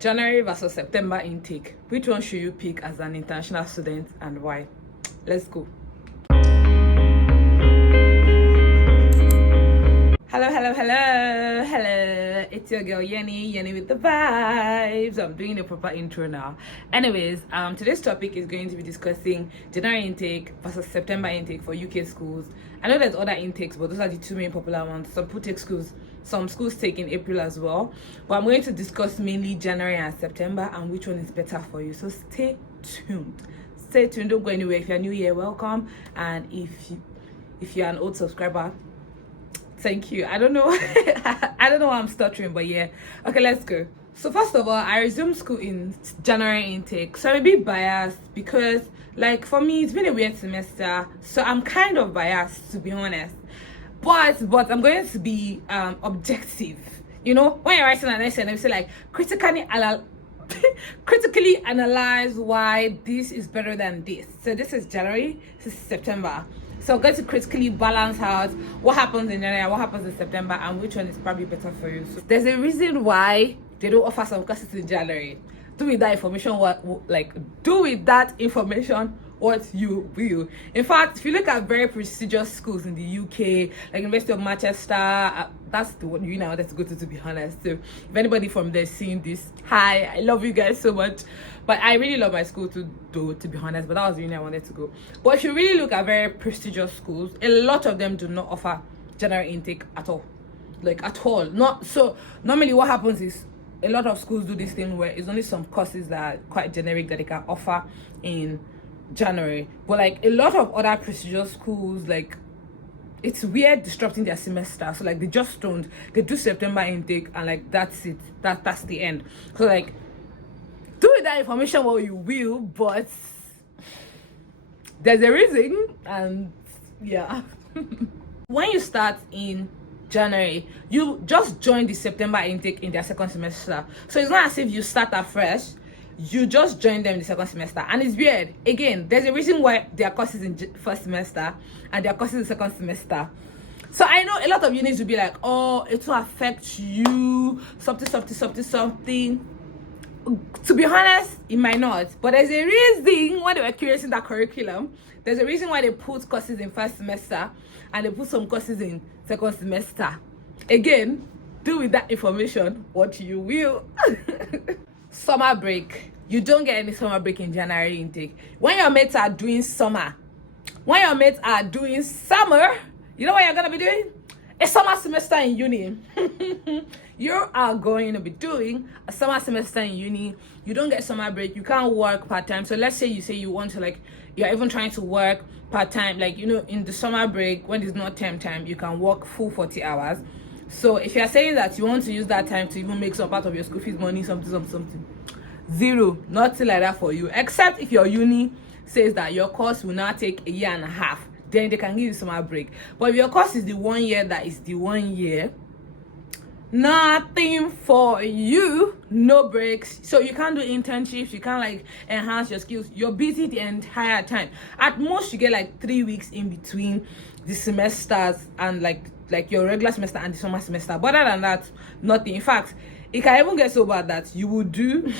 January versus September intake. Which one should you pick as an international student and why? Let's go. Hello. It's your girl Yenny with the vibes. I'm doing a proper intro now. Anyways, today's topic is going to be discussing January intake versus September intake for UK schools. I know there's other intakes, but those are the two main popular ones. Some schools take in April as well. But I'm going to discuss mainly January and September and which one is better for you. So stay tuned. Don't go anywhere. If you're new here, welcome. And if you're an old subscriber, thank you. I don't know why I'm stuttering, but yeah. Okay, let's go. So first of all, I resumed school in January intake. So I'm a bit biased because, like, for me, it's been a weird semester. So I'm kind of biased, to be honest. But I'm going to be objective. You know, when you're writing an essay, and you say like critically analyze why this is better than this. So this is January, this is September. So I'm going to critically balance out what happens in January, what happens in September, and which one is probably better for you. So there's a reason why they don't offer some courses in January. Do with that information what you will. In fact, if you look at very prestigious schools in the UK, like University of Manchester, that's the one uni I wanted to go to be honest. So if anybody from there seeing this, hi, I love you guys so much. But I really love my school to be honest, but that was the uni I wanted to go. But if you really look at very prestigious schools, a lot of them do not offer general intake at all. Like at all. Not so normally what happens is a lot of schools do this thing where it's only some courses that are quite generic that they can offer in January. But like a lot of other prestigious schools, like it's weird disrupting their semester. So like they just don't. They do September intake and like that's it. That's the end. So like do with that information what you will, but there's a reason, and yeah. When you start in January, you just join the September intake in their second semester. So it's not as if you start afresh. You just join them in the second semester, and it's weird. Again, there's a reason why there are courses in first semester and there are courses in second semester. So I know a lot of unis will be like, oh, it will affect you, something. To be honest, it might not. But there's a reason why they were creating that curriculum. There's a reason why they put courses in first semester and they put some courses in second semester. Again, do with that information what you will. Summer break. You don't get any summer break in January intake. When your mates are doing summer, you know what you're gonna be doing? A summer semester in uni. You are going to be doing a summer semester in uni. You don't get summer break. You can't work part-time. So let's say you want to, like, you're even trying to work part-time, like, you know, in the summer break when it's not term time, you can work full 40 hours. So if you're saying that you want to use that time to even make some part of your school fees money, something, zero, nothing like that for you. Except if your uni says that your course will now take a year and a half, then they can give you summer break. But if your course is the 1 year, that is the 1 year, nothing for you, no breaks. So you can't do internships, you can't like enhance your skills. You're busy the entire time. At most you get like 3 weeks in between the semesters and like your regular semester and the summer semester. But other than that, nothing. In fact, it can even get so bad that you will do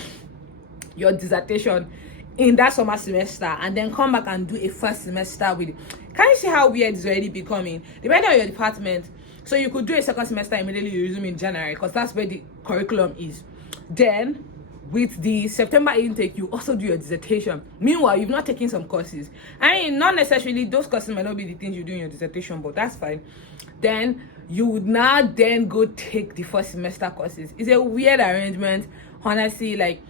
your dissertation in that summer semester and then come back and do a first semester with it. Can you see how weird it's already becoming? Depending on your department. So you could do a second semester immediately, you resume in January because that's where the curriculum is. Then with the September intake, you also do your dissertation. Meanwhile, you've not taken some courses. I mean, not necessarily those courses might not be the things you do in your dissertation, but that's fine. Then you would now then go take the first semester courses. It's a weird arrangement, honestly. Like,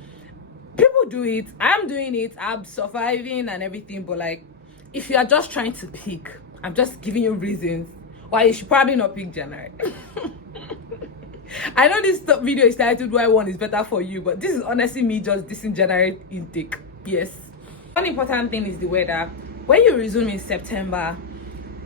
people do it, I'm doing it, I'm surviving and everything, but like, if you are just trying to pick, I'm just giving you reasons why you should probably not pick January. I know this video is titled why one is better for you, but this is honestly me just dissing January intake. Yes. One important thing is the weather. When you resume in September,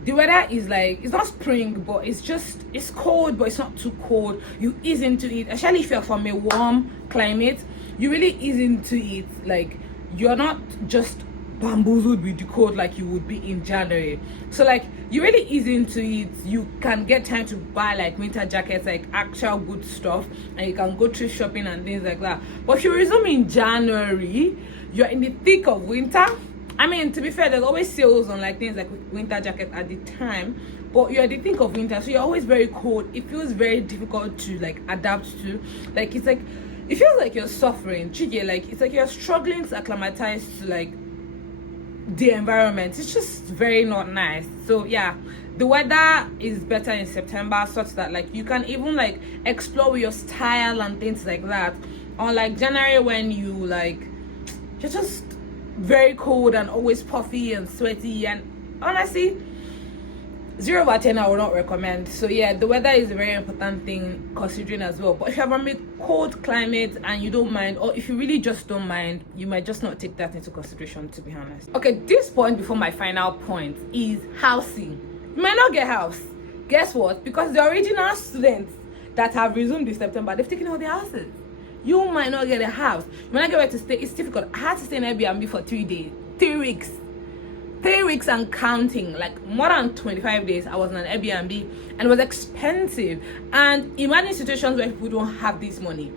the weather is like, it's not spring, but it's cold, but it's not too cold. You ease into it, especially if you're from a warm climate. You really ease into it. Like, you're not just bamboozled with the cold like you would be in January. So like you really ease into it. You can get time to buy like winter jackets, like actual good stuff, and you can go thrift shopping and things like that. But if you resume in January, you're in the thick of winter. I mean, to be fair, there's always sales on like things like winter jackets at the time, but you're at the thick of winter, so you're always very cold. It feels very difficult to like adapt to. Like it's like it feels like you're suffering. Like it's like you're struggling to acclimatize to like the environment. It's just very not nice. So yeah, the weather is better in September, such that like you can even like explore with your style and things like that. On like January, when you're just very cold and always puffy and sweaty, and honestly 0/10 I would not recommend. So yeah, the weather is a very important thing considering as well. But if you're from a cold climate and you don't mind, or if you really just don't mind, you might just not take that into consideration, to be honest. Okay, this point before my final point is housing. You might not get house. Guess what? Because the original students that have resumed in September, they've taken all their houses. You might not get a house. You might not get where to stay. It's difficult. I had to stay in Airbnb for 3 days, 3 weeks. 3 weeks and counting, like more than 25 days I was on an Airbnb, and it was expensive. And imagine situations where people don't have this money.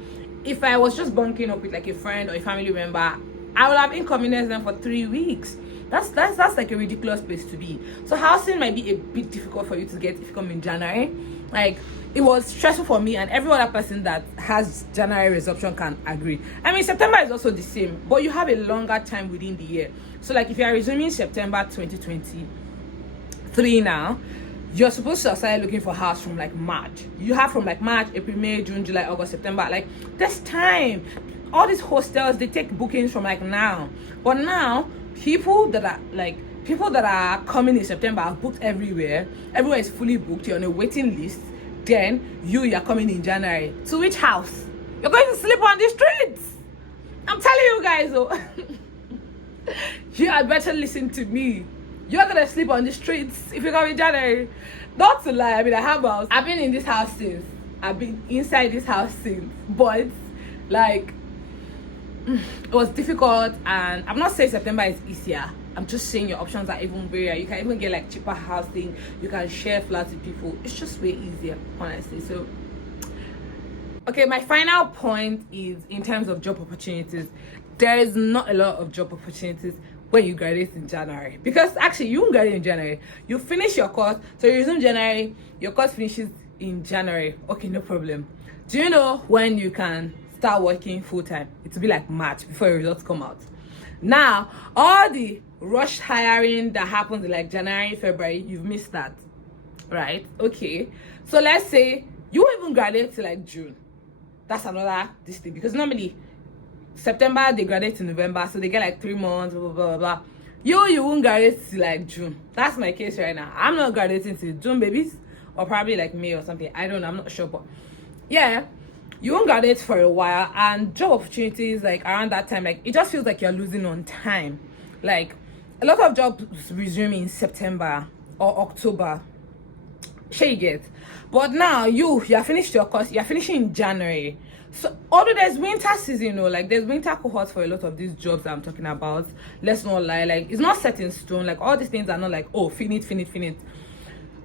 If I was just bunking up with like a friend or a family member, I would have inconvenienced them for 3 weeks. That's like a ridiculous place to be. So housing might be a bit difficult for you to get if you come in January. Like it was stressful for me, and every other person that has January resumption can agree. I mean, September is also the same, but you have a longer time within the year. So like if you are resuming September 2023 now, you're supposed to start looking for house from like March. You have from like March, April, May, June, July, August, September. Like there's time. All these hostels, they take bookings from like now. But now people that are coming in September are booked everywhere. Everywhere is fully booked. You're on a waiting list. Then you're coming in January. To which house? You're going to sleep on the streets. I'm telling you guys, oh. You had better listen to me. You're gonna sleep on the streets if you come in January. Not to lie, I mean, I have a house. I've been in this house since. I've been inside this house since. But like it was difficult, and I'm not saying September is easier. I'm just saying your options are even bigger. You can even get like cheaper housing. You can share flats with people. It's just way easier, honestly. So okay, my final point is in terms of job opportunities. There is not a lot of job opportunities when you graduate in January, because actually you won't graduate in January. You finish your course, so you resume January, your course finishes in January. Okay, no problem. Do you know when you can start working full-time? It will be like March before your results come out. Now all the rush hiring that happens in like January, February, you've missed that, right? Okay, so let's say you won't even graduate till like June. That's another this thing, because normally September they graduate in November, so they get like 3 months, blah blah blah blah. You won't graduate till like June. That's my case right now. I'm not graduating till June, babies, or probably like May or something. I don't know, I'm not sure, but yeah, you won't graduate for a while, and job opportunities like around that time, like it just feels like you're losing on time. Like a lot of jobs resume in September or October. Sure, you get. But now you're finished your course, you're finishing in January. So although there's winter season, you know, like there's winter cohorts for a lot of these jobs that I'm talking about. Let's not lie, like it's not set in stone. Like all these things are not like, oh, finish.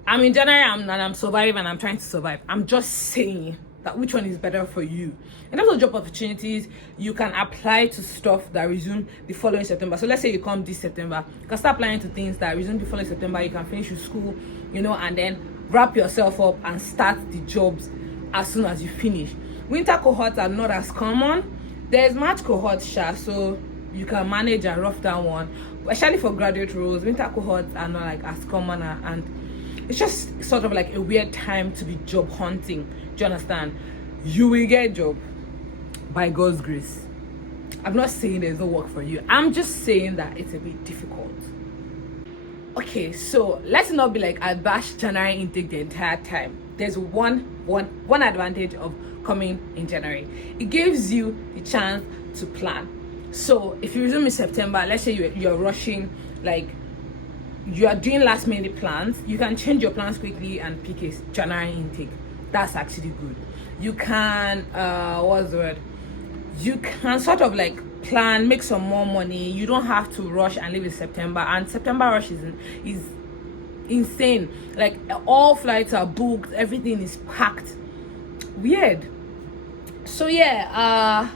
I'm in January, I'm surviving, and I'm trying to survive. I'm just saying that which one is better for you. In terms of job opportunities, you can apply to stuff that resume the following September. So let's say you come this September, you can start applying to things that resume the following September. You can finish your school, you know, and then wrap yourself up and start the jobs as soon as you finish. Winter cohorts are not as common. There's March cohorts, so you can manage and rough down one. Especially for graduate roles, winter cohorts are not like as common, and it's just sort of like a weird time to be job hunting. Do you understand? You will get a job by God's grace. I'm not saying there's no work for you. I'm just saying that it's a bit difficult. Okay, so let's not be like I bash January intake the entire time. There's one advantage of coming in January. It gives you the chance to plan. So if you resume in September, let's say you're rushing, like you are doing last minute plans, you can change your plans quickly and pick a January intake. That's actually good. You can you can sort of like plan, make some more money. You don't have to rush and leave in September. And September rush is insane. Like all flights are booked, everything is packed. Weird. So yeah,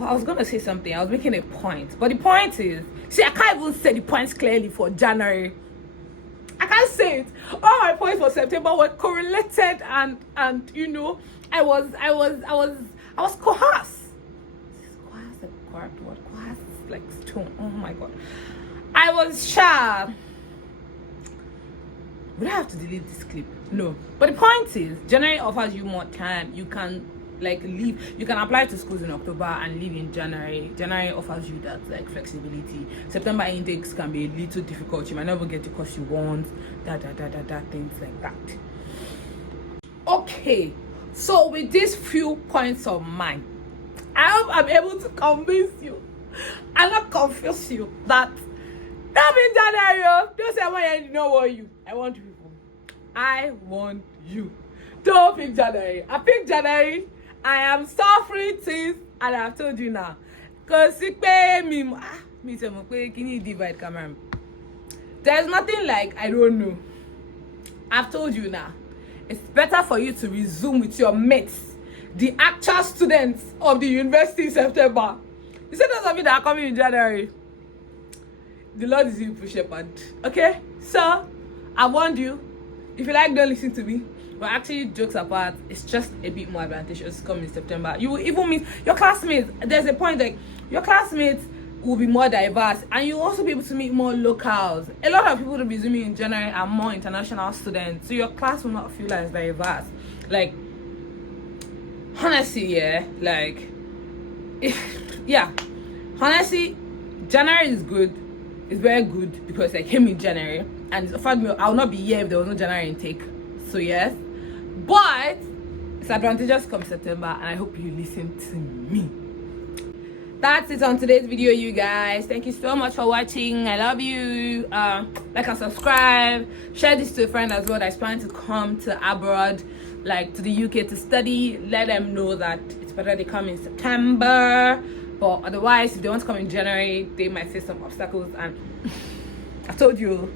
I was gonna say something. I was making a point, but the point is, see, I can't even say the points clearly for January. I can't say it. All my points for September were correlated, and you know, I was coerced. Coerced, the correct word. Coerced is like stone. Oh my god, I was sharp. Would I have to delete this clip? No. But the point is, January offers you more time. You can like leave. You can apply to schools in October and leave in January. January offers you that like flexibility. September intakes can be a little difficult. You might never get the course you want. Things like that. Okay. So with these few points of mine, I hope I'm able to convince you and not confuse you that that means January. Don't say I don't want you. I want you people. I want you. Don't pick January. I picked January. I am suffering things, and I've told you now. Cause me divide camera. There's nothing like I don't know. I've told you now. It's better for you to resume with your mates, the actual students of the university in September. You said those of you that are coming in January. The Lord is in shepherd. Okay? So, I warned you. If you like, don't listen to me. But actually, jokes apart, it's just a bit more advantageous to come in September. You will even meet your classmates. There's a point like your classmates will be more diverse, and you'll also be able to meet more locals. A lot of people will be zooming in January are more international students, so your class will not feel as diverse. Like, honestly, yeah, like, honestly, January is good. It's very good because I came in January, and it's offered me. I will not be here if there was no January intake. So yes, but it's advantageous come September, and I hope you listen to me. That's it on today's video, you guys. Thank you so much for watching. I love you. Like and subscribe. Share this to a friend as well that's planning to come to abroad, like to the UK to study. Let them know that it's better they come in September. But otherwise, if they want to come in January, they might face some obstacles. And I told you.